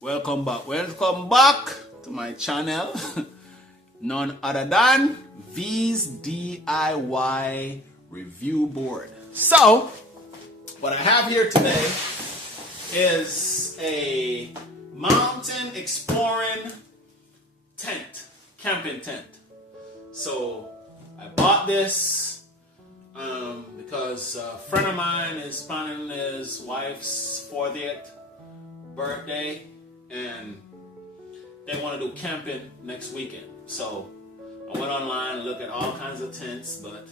Welcome back to my channel. None other than V's DIY review board. So, what I have here today is a mountain exploring tent, camping tent. So, I bought this because a friend of mine is planning his wife's 40th birthday and they want to do camping next weekend. So I went online and looked at all kinds of tents, but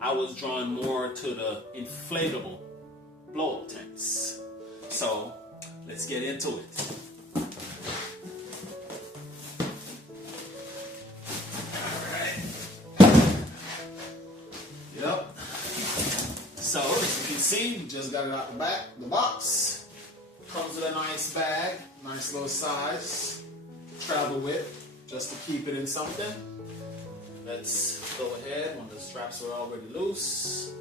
I was drawn more to the inflatable blow-up tents. So let's get into it. Yep. So as you can see, you just got it out the box. Comes with a nice bag, nice little size to travel with, just to keep it in something. Let's go ahead when the straps are already loose.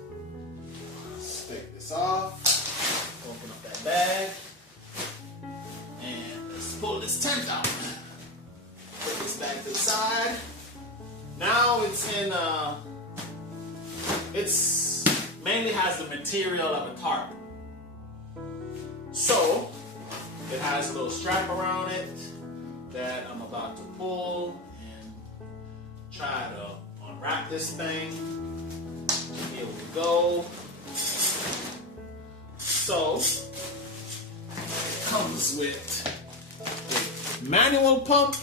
Let's take this off, open up that bag, and let's pull this tent out. Put this back to the side. Now it's mainly has the material of a tarp. So, it has a little strap around it that I'm about to pull and try to unwrap this thing. Here we go. So, it comes with a manual pump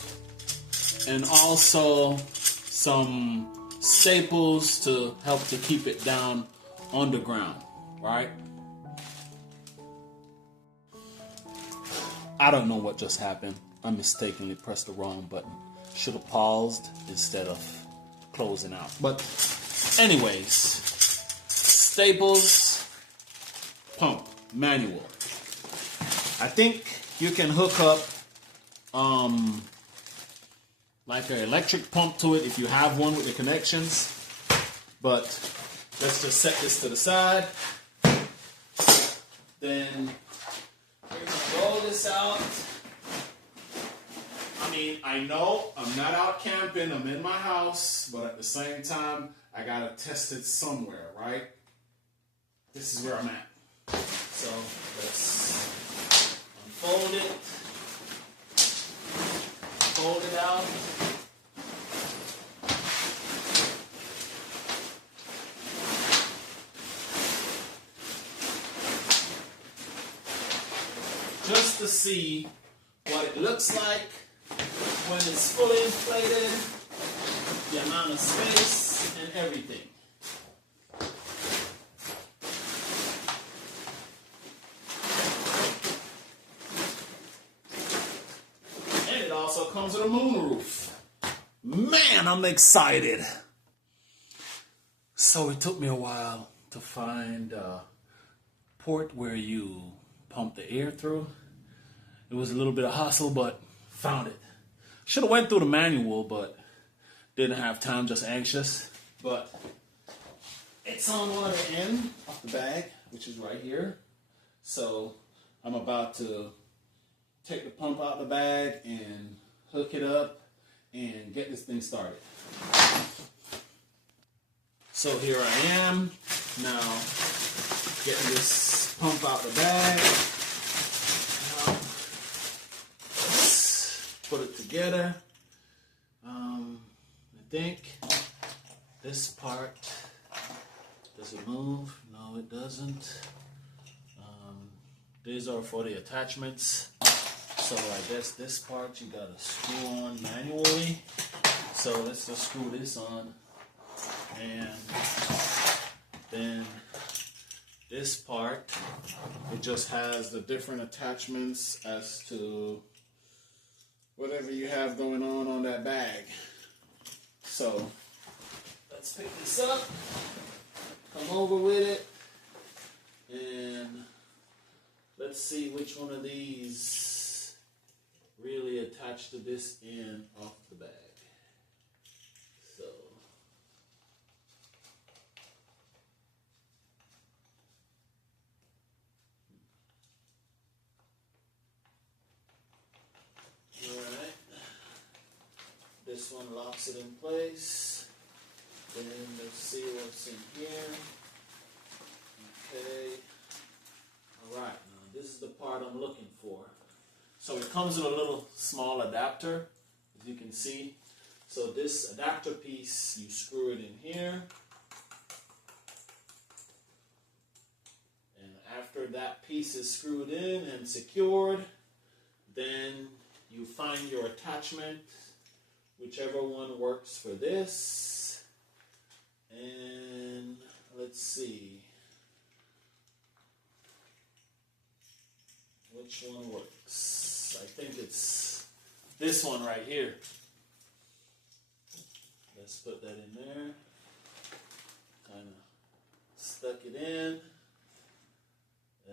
and also some staples to help to keep it down underground, right? I don't know what just happened. I mistakenly pressed the wrong button. Should have paused instead of closing out. But anyways, staples, pump, manual. I think you can hook up like an electric pump to it if you have one with the connections. But let's just set this to the side. Then roll this out. I mean, I know I'm not out camping, I'm in my house, but at the same time, I gotta test it somewhere, right? This is where I'm at. So let's unfold it, fold it out. Just to see what it looks like when it's fully inflated, the amount of space and everything. And it also comes with a moonroof. Man, I'm excited. So it took me a while to find a port where you pump the air through. It was a little bit of hustle, but found it. Should have went through the manual, but didn't have time, just anxious. But it's on one end of the bag, which is right here. So I'm about to take the pump out of the bag and hook it up and get this thing started. So here I am now, getting this pump out the bag. Let's put it together. I think this part, does it move? No, it doesn't. These are for the attachments. So I guess this part you gotta screw on manually. So let's just screw this on. And then this part, it just has the different attachments as to whatever you have going on that bag. So let's pick this up, come over with it, and let's see which one of these really attach to this end of the bag. So this one locks it in place. Then let's see what's in here. Okay. Alright, now this is the part I'm looking for. So it comes with a little small adapter, as you can see. So this adapter piece, you screw it in here. And after that piece is screwed in and secured, then you find your attachment, whichever one works for this. And let's see. Which one works? I think it's this one right here. Let's put that in there. Kind of stuck it in.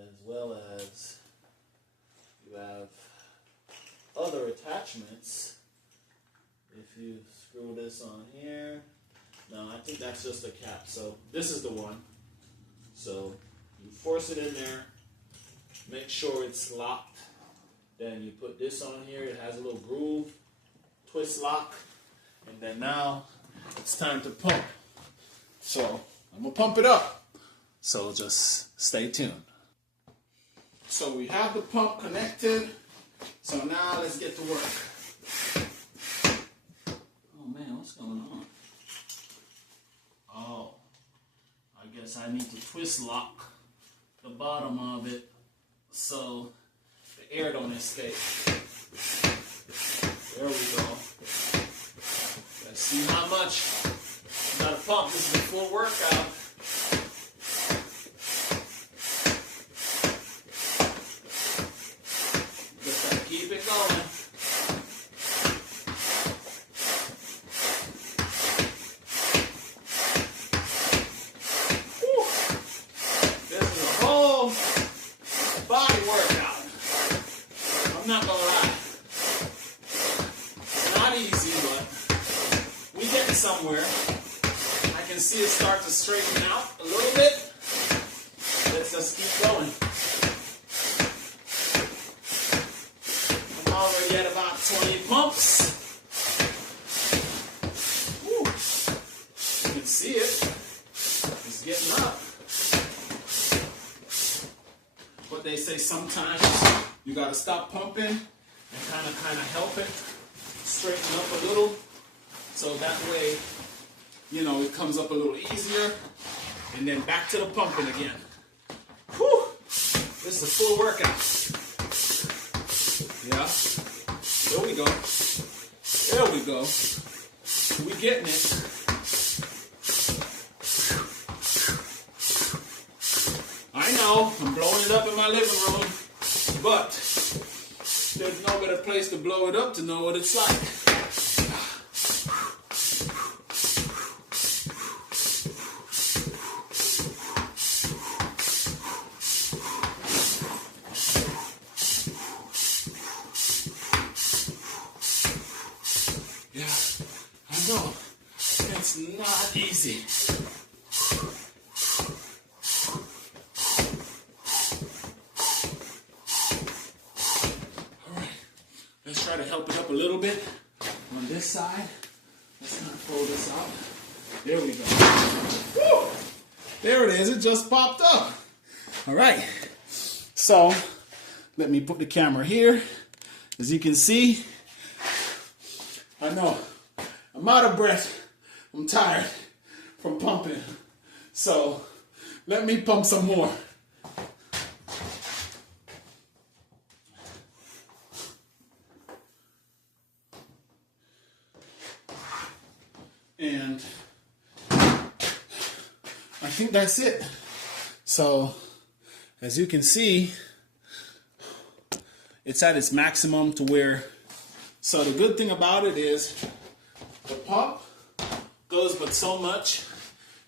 As well as you have other attachments. If you screw this on here. No, I think that's just a cap. So this is the one. So you force it in there. Make sure it's locked. Then you put this on here. It has a little groove. Twist lock. And then now it's time to pump. So I'm going to pump it up. So just stay tuned. So we have the pump connected. So now let's get to work. Oh man, what's going on? Oh, I guess I need to twist lock the bottom of it so the air don't escape. There we go. Let's see how much you gotta pump. This is a full workout. Just gotta keep it going. Whew. This is a whole body workout. I'm not gonna lie. It's not easy, but we getting somewhere. I can see it start to straighten out a little bit. Let's just keep going. I'm already at about 20 pumps. Whew. You can see it. It's getting up. But they say sometimes you gotta stop pumping and kind of help it straighten up a little. So that way, you know, it comes up a little easier. And then back to the pumping again. Whew! This is a full workout. Yeah. There we go. There we go. We getting it. I know, I'm blowing it up in my living room, but there's no better place to blow it up to know what it's like. Yeah, I know. It's not easy. All right, let's try to help it up a little bit on this side. Let's kind of fold this out. There we go. Woo! There it is. It just popped up. All right. So let me put the camera here. As you can see, I know I'm out of breath. I'm tired from pumping. So let me pump some more. And I think that's it. So as you can see, it's at its maximum to where, so the good thing about it is the pump goes but so much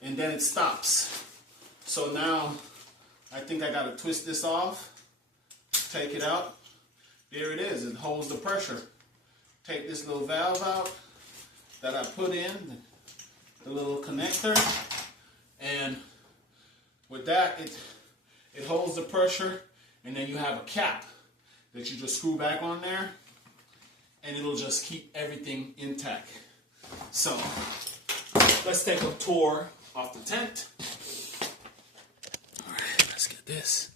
and then it stops. So now I think I got to twist this off, take it out. There it is. It holds the pressure. Take this little valve out that I put in, the little connector, and with that it holds the pressure, and then you have a cap that you just screw back on there, and it'll just keep everything intact. So let's take a tour of the tent. All right, let's get this.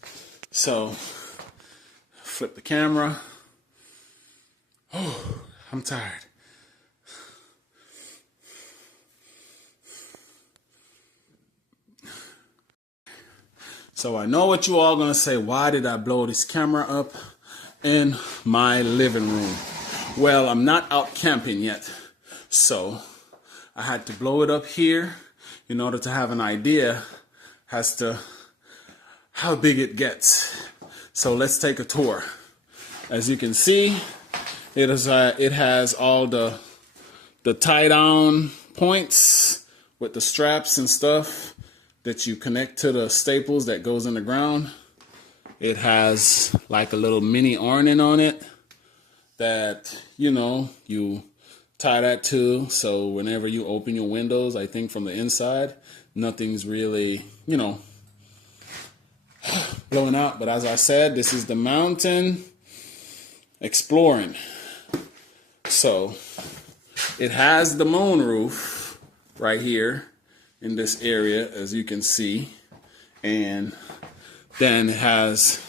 So flip the camera. Oh, I'm tired. So I know what you all gonna say. Why did I blow this camera up in my living room? Well, I'm not out camping yet, so I had to blow it up here in order to have an idea as to how big it gets. So let's take a tour. As you can see, it has all the tie down points with the straps and stuff that you connect to the staples that goes in the ground. It has like a little mini awning on it that, you know, you tie that to. So whenever you open your windows, I think from the inside, nothing's really, you know, blowing out. But as I said, this is the mountain exploring. So it has the moon roof right here in this area, as you can see, and then it has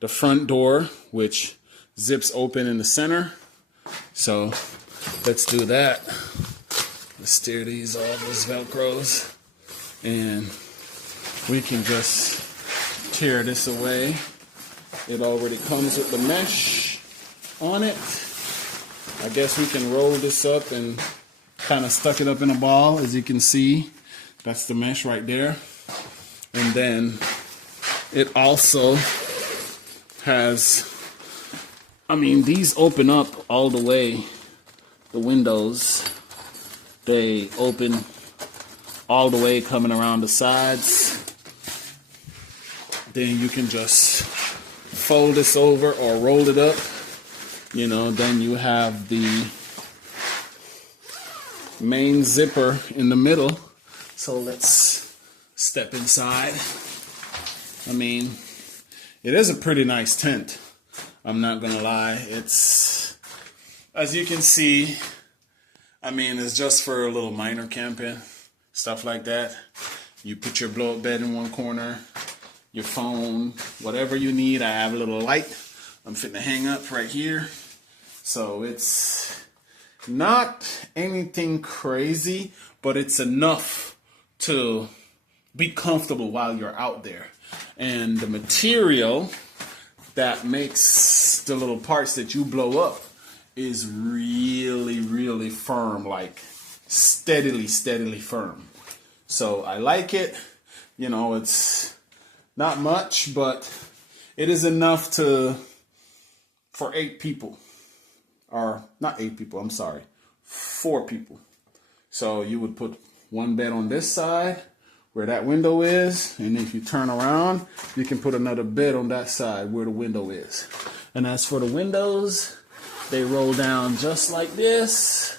the front door, which zips open in the center. So let's do that. Let's steer these off, those Velcros, and we can just tear this away. It already comes with the mesh on it. I guess we can roll this up and kind of stuck it up in a ball, as you can see. That's the mesh right there. And then it also has, I mean, these open up all the way. The windows, they open all the way coming around the sides. Then you can just fold this over or roll it up. You know, then you have the main zipper in the middle. So let's step inside. I mean, it is a pretty nice tent. I'm not gonna lie. It's, as you can see, I mean, it's just for a little minor camping, stuff like that. You put your blow-up bed in one corner, your phone, whatever you need. I have a little light I'm fitting to hang up right here. So it's not anything crazy, but it's enough to be comfortable while you're out there. And the material that makes the little parts that you blow up is really, really firm, like steadily firm. So I like it. You know, it's not much, but it is enough for 8 people. Or not 8 people, I'm sorry, 4 people. So you would put one bed on this side where that window is, and if you turn around, you can put another bed on that side where the window is. And as for the windows, they roll down just like this.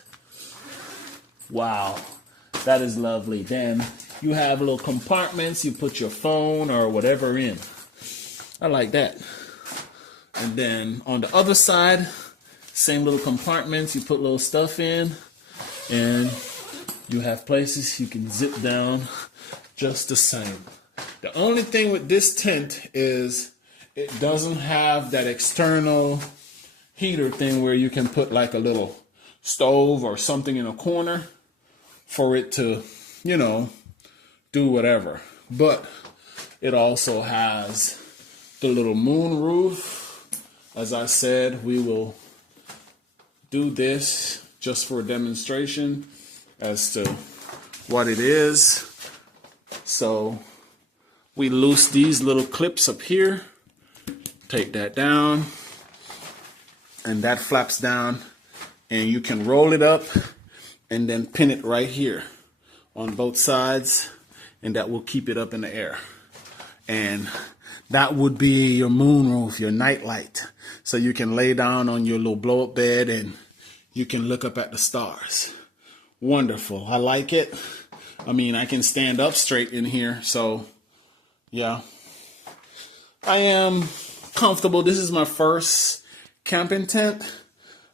Wow, that is lovely. Then you have little compartments, you put your phone or whatever in. I like that. And then on the other side, same little compartments, you put little stuff in, and you have places you can zip down just the same. The only thing with this tent is it doesn't have that external heater thing where you can put like a little stove or something in a corner for it to, you know, do whatever. But it also has the little moon roof. As I said, we will do this just for a demonstration as to what it is. So we loose these little clips up here, take that down, and that flaps down, and you can roll it up and then pin it right here on both sides, and that will keep it up in the air. And that would be your moon roof, your night light. So you can lay down on your little blow-up bed and you can look up at the stars. Wonderful. I like it. I mean, I can stand up straight in here. So, yeah. I am comfortable. This is my first camping tent.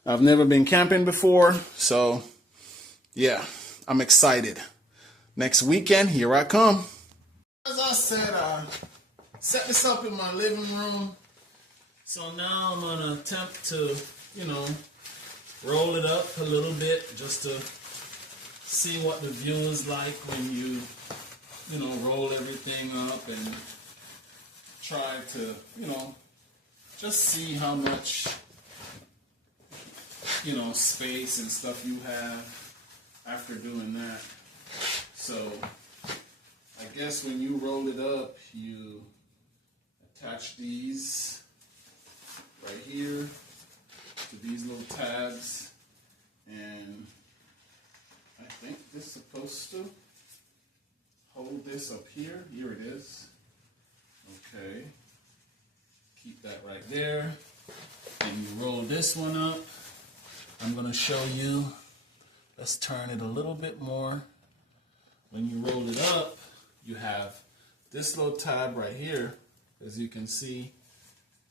I've never been camping before, so yeah, I'm excited. Next weekend, here I come. As I said, I set this up in my living room. So now I'm gonna attempt to, roll it up a little bit just to see what the view is like when you roll everything up and try to, just see how much, space and stuff you have after doing that. So I guess when you roll it up, you attach these right here to these little tabs, and I think this is supposed to hold this up here. Here it is. Okay. Keep that right there. And you roll this one up. I'm going to show you. Let's turn it a little bit more. When you roll it up, you have this little tab right here. As you can see,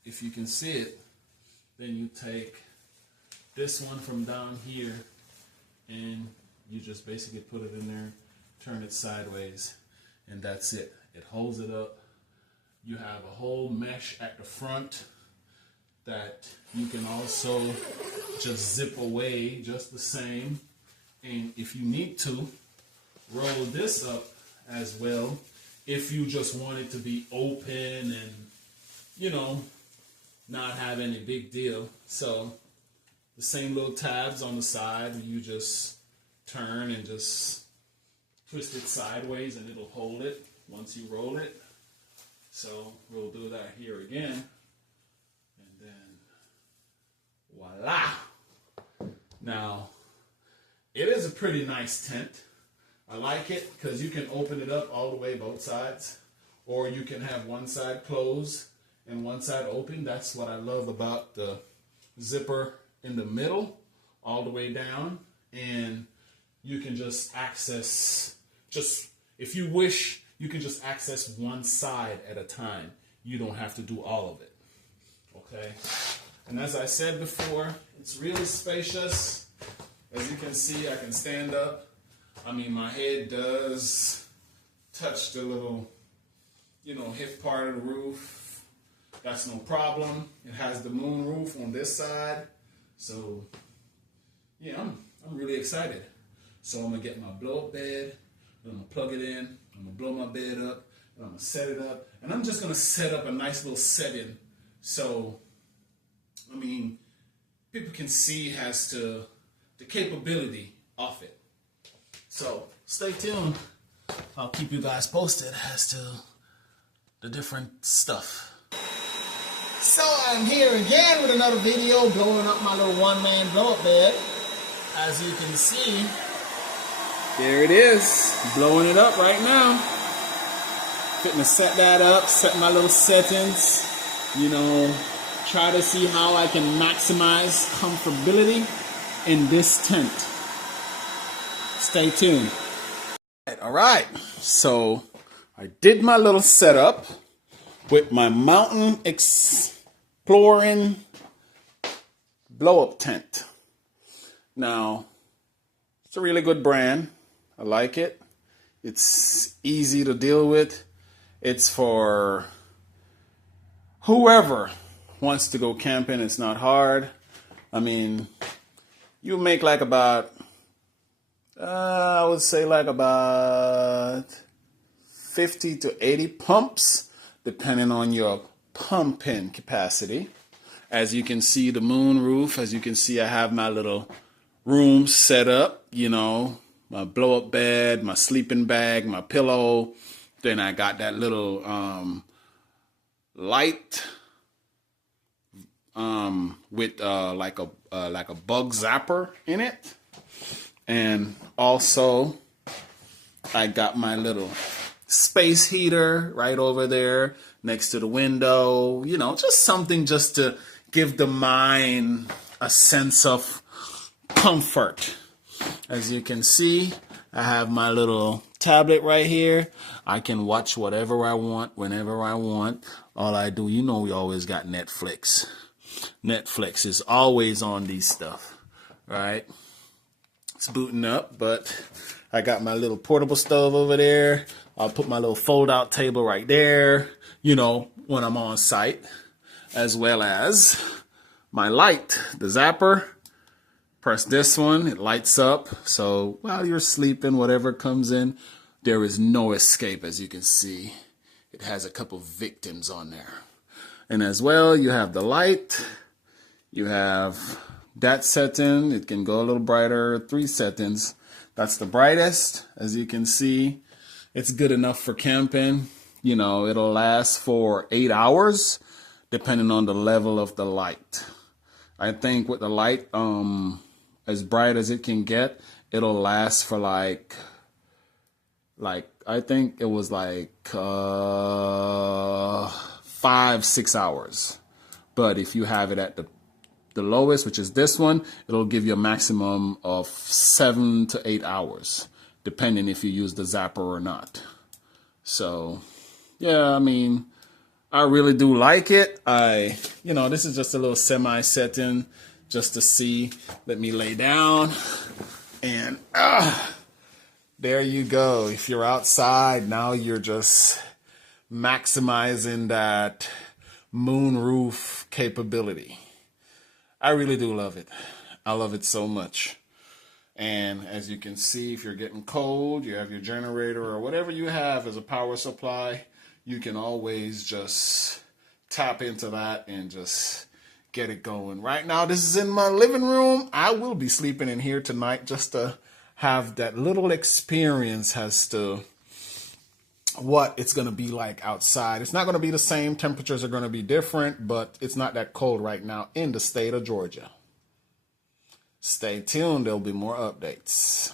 if you can see it, then you take this one from down here and you just basically put it in there, turn it sideways, and that's it. It holds it up. You have a whole mesh at the front that you can also just zip away just the same. And if you need to, roll this up as well if you just want it to be open and, not have any big deal. So the same little tabs on the side, you just turn and just twist it sideways and it'll hold it once you roll it. So we'll do that here again. And then voila. Now, it is a pretty nice tent. I like it because you can open it up all the way both sides, or you can have one side closed and one side open. That's what I love about the zipper in the middle all the way down. And you can just access, if you wish, you can just access one side at a time. You don't have to do all of it. Okay? And as I said before, it's really spacious. As you can see, I can stand up. I mean, my head does touch the little, hip part of the roof. That's no problem. It has the moon roof on this side. So, yeah, I'm really excited. So I'm going to get my blow-up bed. I'm going to plug it in. I'm going to blow my bed up. And I'm going to set it up. And I'm just going to set up a nice little setting. So, I mean, people can see as to the capability of it. So stay tuned. I'll keep you guys posted as to the different stuff. So I'm here again with another video blowing up my little one-man blow-up bed. As you can see, there it is, blowing it up right now. Fitting to set that up, set my little settings, try to see how I can maximize comfortability in this tent. Stay tuned. All right, so I did my little setup with my Mountain Exploring blow-up tent. Now, it's a really good brand. I like it. It's easy to deal with. It's for whoever wants to go camping. It's not hard. I mean, you make like about, I would say like about 50 to 80 pumps, depending on your pumping capacity. As you can see, the moon roof, as you can see, I have my little room set up, my blow-up bed, my sleeping bag, my pillow. Then I got that little light with like a bug zapper in it. And also I got my little space heater right over there next to the window, just something just to give the mind a sense of comfort. As you can see, I have my little tablet right here. I can watch whatever I want, whenever I want. All I do, we always got Netflix. Netflix is always on these stuff, right? It's booting up, but I got my little portable stove over there. I'll put my little fold-out table right there, you know, when I'm on site, as well as my light, the zapper. Press this one, it lights up. So while you're sleeping, whatever comes in, there is no escape, as you can see. It has a couple victims on there. And as well, you have the light. You have that setting. It can go a little brighter, 3 settings. That's the brightest, as you can see. It's good enough for camping. You know, it'll last for 8 hours, depending on the level of the light. I think with the light, as bright as it can get, it'll last for like I think it was like 5-6 hours. But if you have it at the lowest, which is this one, it'll give you a maximum of 7 to 8 hours, depending if you use the zapper or not. So yeah, I mean, I really do like it. You know, this is just a little semi setting just to see. Let me lay down, and there you go. If you're outside, now you're just maximizing that moonroof capability. I really do love it. I love it so much. And as you can see, if you're getting cold, you have your generator or whatever you have as a power supply, you can always just tap into that and just get it going. Right now, this is in my living room. I will be sleeping in here tonight just to have that little experience as to what it's going to be like outside. It's not going to be the same. Temperatures are going to be different, but it's not that cold right now in the state of Georgia. Stay tuned. There'll be more updates.